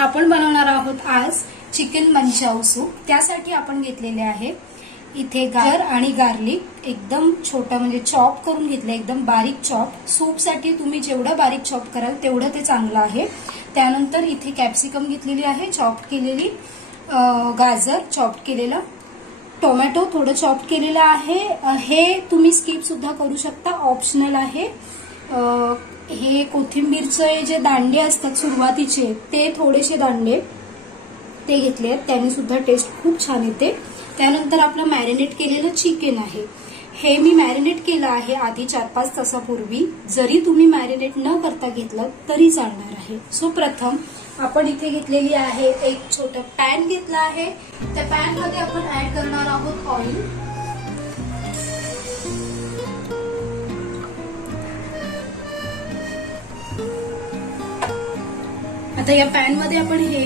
आपण बनवणार आहोत आज चिकन मंचाऊ सूप। त्यासाठी आपण घेतलेले आहे इथे गाजर आणि गार्लिक एकदम छोटा म्हणजे चॉप करून घेतले, एकदम बारीक चॉप। सूप साठी तुम्ही जेवढं बारीक चॉप कराल तेवढं ते चांगलं आहे। त्यानंतर इथे कॅप्सिकम घेतलेली आहे चॉप केलेली, गाजर चॉप केलेला, टोमॅटो थोडं चॉप केलेलं आहे। हे तुम्ही स्किप सुद्धा करू शकता, ऑप्शनल आहे। हे कोथिंबीरचे जे दांडे असतात सुरुवातीचे ते थोडेसे दांडे ते घेतले, त्यांनी सुद्धा टेस्ट खूप छान येते। त्यानंतर आपलं मॅरिनेट केलेलं चिकन आहे, हे मी मॅरिनेट केलं आहे आधी 4-5 तासापूर्वी। जरी तुम्ही मॅरिनेट न करता घेतलं तरी चालणार आहे। सो प्रथम आपण इथे घेतलेली आहे एक छोटा पॅन घेतला आहे। त्या पॅन मध्ये आपण ऍड करणार आहोत ऑइल। आता या पॅन मध्ये आपण हे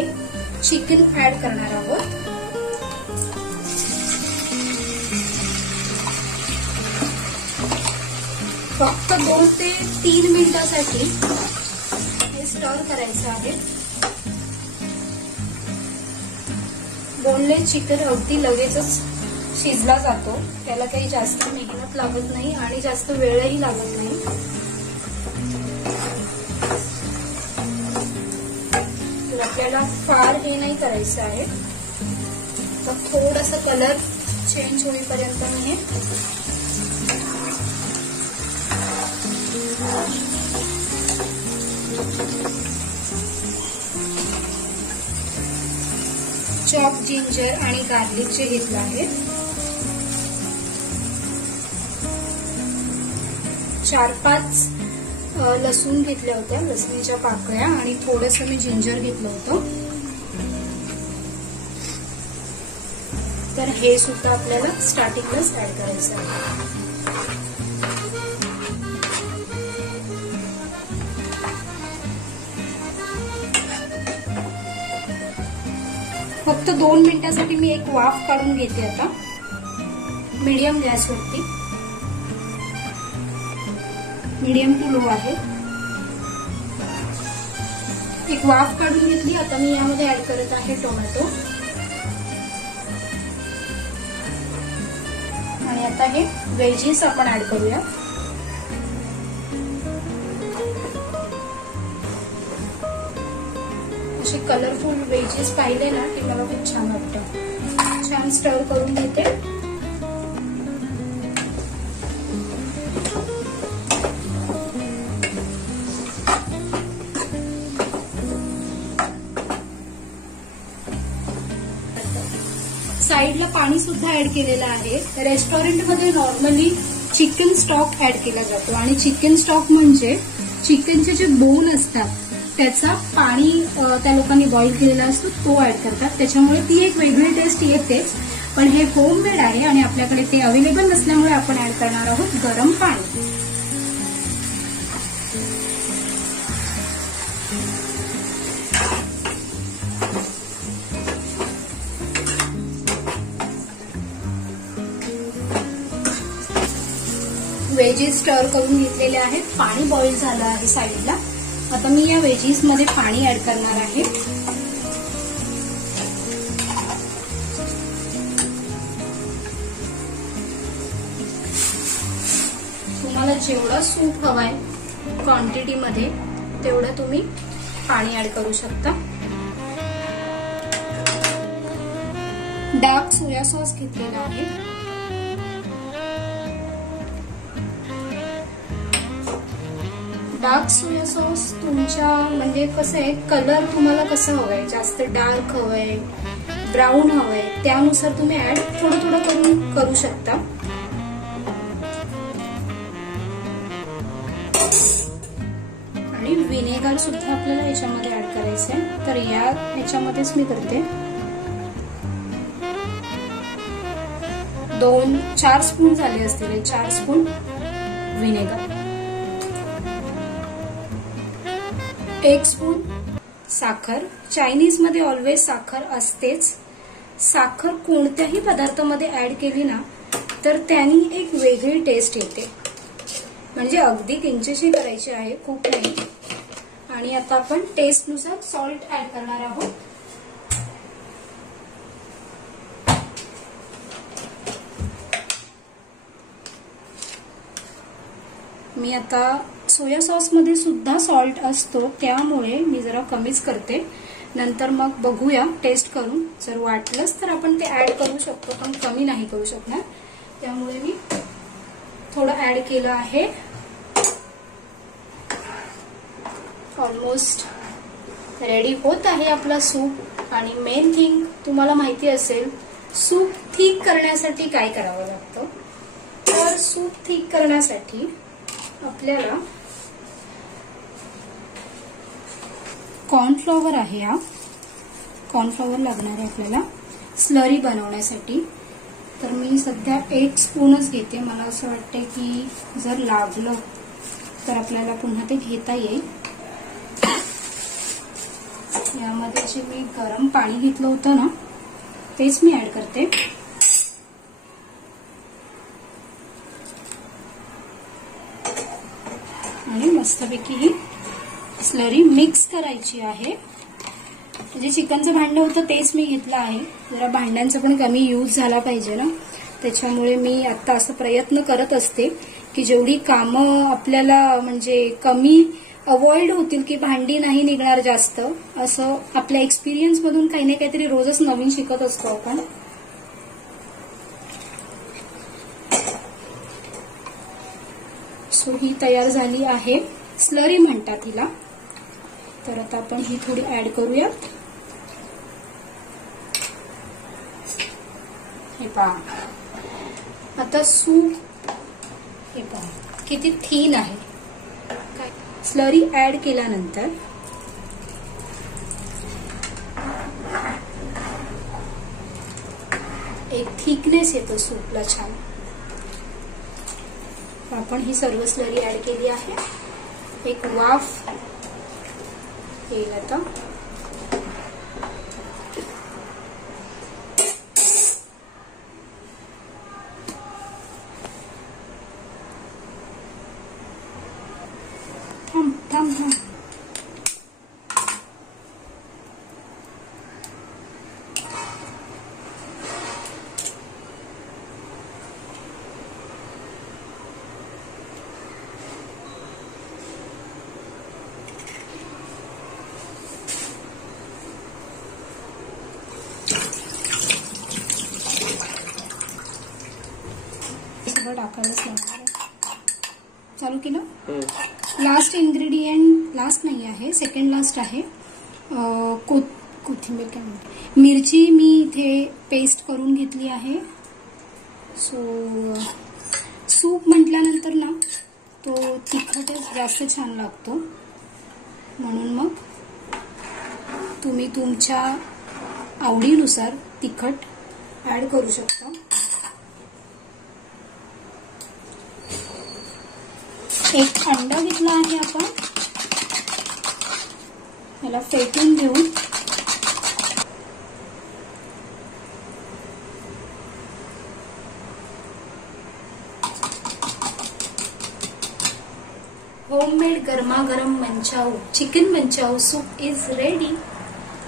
चिकन ऍड करणार आहोत। फक्त 2 ते 3 मिनिटांसाठी हे स्टर करायचं आहे। बोनलेस चिकन अगदी लगेचच शिजला जातो, त्याला काही जास्त मेहनत लागत नाही आणि जास्त वेळही लागत नाही। तर आपल्याला फार हे नाही करायचं आहे, तर थोडासा कलर चेंज होईपर्यंत मी हे चॉप जिंजर आणि गार्लिकचे घेतलं आहे। 4-5 लसूण घेतल्या होत्या, लसणीच्या पाकळ्या, आणि थोडंसं मी जिंजर घेतलं होतं। तर हे सुद्धा आपल्याला स्टार्टिंगलाच ऍड करायचं आहे। फक्त 2 मिनिटांसाठी मी एक वाफ काढून घेते आता मीडियम गॅसवरती, मीडियम टू लो आहे। एक वाफ काढून घेतली। आता मी यामध्ये ऍड करत आहे टोमॅटो, आणि आता हे व्हेजीस आपण ऍड करूया। असे कलरफुल व्हेजीस पाहिले ना की मला खूप छान वाटतं। छान स्टर करून घेते। साईडला पाणी सुद्धा ऍड केलेलं आहे। रेस्टॉरंटमध्ये नॉर्मली चिकन स्टॉक ऍड केला जातो, आणि चिकन स्टॉक म्हणजे चिकनचे जे बोन असतात त्याचा पाणी त्या लोकांनी बॉईल केलेला असतो तो ऍड करतात, त्याच्यामुळे ती एक वेगळी टेस्ट येतेच। पण हे होममेड आहे आणि आपल्याकडे ते अवेलेबल नसल्यामुळे आपण ऍड करणार आहोत गरम पाणी। व्हेजीस स्टर करून घेतलेले आहेत, पाणी बॉईल झालं आहे साईडला। आता मी या व्हेजीस मध्ये पाणी ऍड करणार आहे। तुम्हाला जेवढा सूप हवाय क्वांटिटी मध्ये तेवढं तुम्ही पाणी ऍड करू शकता। डार्क सोया सॉस घेतलेला आहे। डार्क सोया सॉस तुमच्या म्हणजे कसं आहे, कलर तुम्हाला कसं हवंय, जास्त डार्क हवंय, ब्राऊन हवंय, त्यानुसार तुम्ही ऍड थोडं थोडं करून करू शकता। आणि व्हिनेगर सुद्धा आपल्याला याच्यामध्ये ऍड करायचं आहे, तर याच्यामध्येच मी करते। 2-4 स्पून झाले असतील, 4 स्पून व्हिनेगर, 1 स्पून साखर। चायनीज मध्ये ऑलवेज साखर असतेच। साखर कोणत्याही पदार्थामध्ये ऍड केली ना तर त्यानी एक वेगळी टेस्ट येते, म्हणजे अगदी किंचितशी करायची आहे, खूप नाही। आणि आता आपण टेस्टनुसार सॉल्ट ऍड करणार आहोत. मी आता सोया सॉस मध्ये सुद्धा सॉल्ट असतो, त्यामुळे मी जरा कमीच करते. नंतर मग बघूया टेस्ट करून, जर वाटलंच तर आपण ते ऍड करू शकतो, पण कमी नाही करू शकणार. त्यामुळे मी थोडं ऍड केलं आहे. ऑलमोस्ट रेडी होत आहे आपला सूप. आणि मेन थिंग तुम्हाला माहिती असेल, सूप थिक करण्यासाठी काय करावं लागतं. तर सूप थिक करण्यासाठी आपल्याला कॉर्नफ्लॉवर आहे, हा कॉर्नफ्लॉवर लागणार आहे आपल्याला स्लरी बनवण्यासाठी. तर मी सध्या 1 स्पूनच घेते. मला असं वाटतं की जर लागलं तर आपल्याला पुन्हा ते घेता येईल. यामध्ये जे मी गरम पाणी घेतलं होतं ना, तेच मी ऍड करते. आणि मस्तपैकी ही स्लरी मिक्स करायची आहे. म्हणजे चिकनचं भांडं होतं तेच मी घेतलं आहे. जरा भांड्यांचा पण कमी यूज झाला पाहिजे ना, त्याच्यामुळे मी आता असं प्रयत्न करत असते की जेवढी कामं आपल्याला म्हणजे कमी अवॉइड होतील, की भांडी नाही निघणार जास्त. असं आपल्या एक्सपिरियन्स मधून काही ना काहीतरी रोजच नवीन शिकत असतो आपण. सो ही तयार झाली आहे, स्लरी म्हणतात हिला. तर आता आपण ही थोडी ऍड करूया. हे पहा, आता सूप हे पहा किती थिन आहे. स्लरी ऍड केल्यानंतर एक थिकनेस येतो सूपला छान. आपण ही सर्व स्लरी ऍड केली आहे. एक वाफ येईल आता. टाकायलाच लागणार. चालू केलं. लास्ट इन्ग्रेडियंट, लास्ट नाही आहे, सेकंड लास्ट आहे कोथिंबीर. काय म्हणते, मिरची मी इथे पेस्ट करून घेतली आहे. सो सूप म्हटल्यानंतर ना तो तिखटच जास्त छान लागतो, म्हणून मग तुम्ही तुमच्या आवडीनुसार तिखट ऍड करू शकता. एक अंडा घेतला आहे आपण, याला फेटून घेऊन होममेड गरमागरम manchow chicken manchow soup is ready.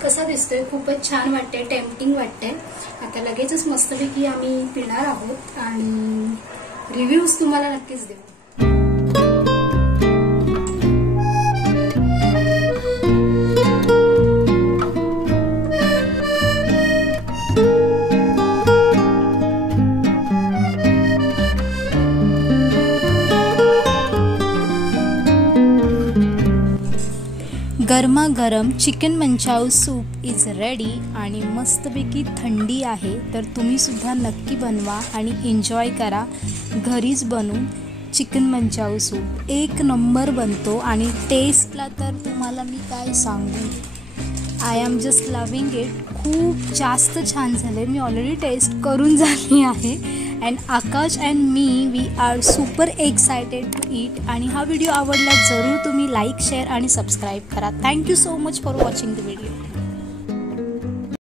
कसा दिसतोय, खूपच छान वाटते, टेम्पटिंग वाटते. आता लगेचच मस्तपैकी आम्ही पिणार आहोत आणि रिव्ह्यूज तुम्हाला नक्कीच देऊ. गरमागरम chicken manchow soup is ready. आणि मस्तपैकी थंडी आहे, तर तुम्ही सुद्धा नक्की बनवा आणि एन्जॉय करा. घरीच बनवून चिकन मंचाऊ सूप एक नंबर बनतो आणि टेस्टला तर तुम्हाला मी काय सांगू, I am just loving it. खूप जास्त छान झाले. मी ऑलरेडी टेस्ट करून झाली आहे. अँड आकाश अँड मी we are super excited to eat. आणि हा व्हिडिओ आवडला जरूर तुम्ही लाईक, शेअर आणि सबस्क्राईब करा. Thank you so much for watching the video.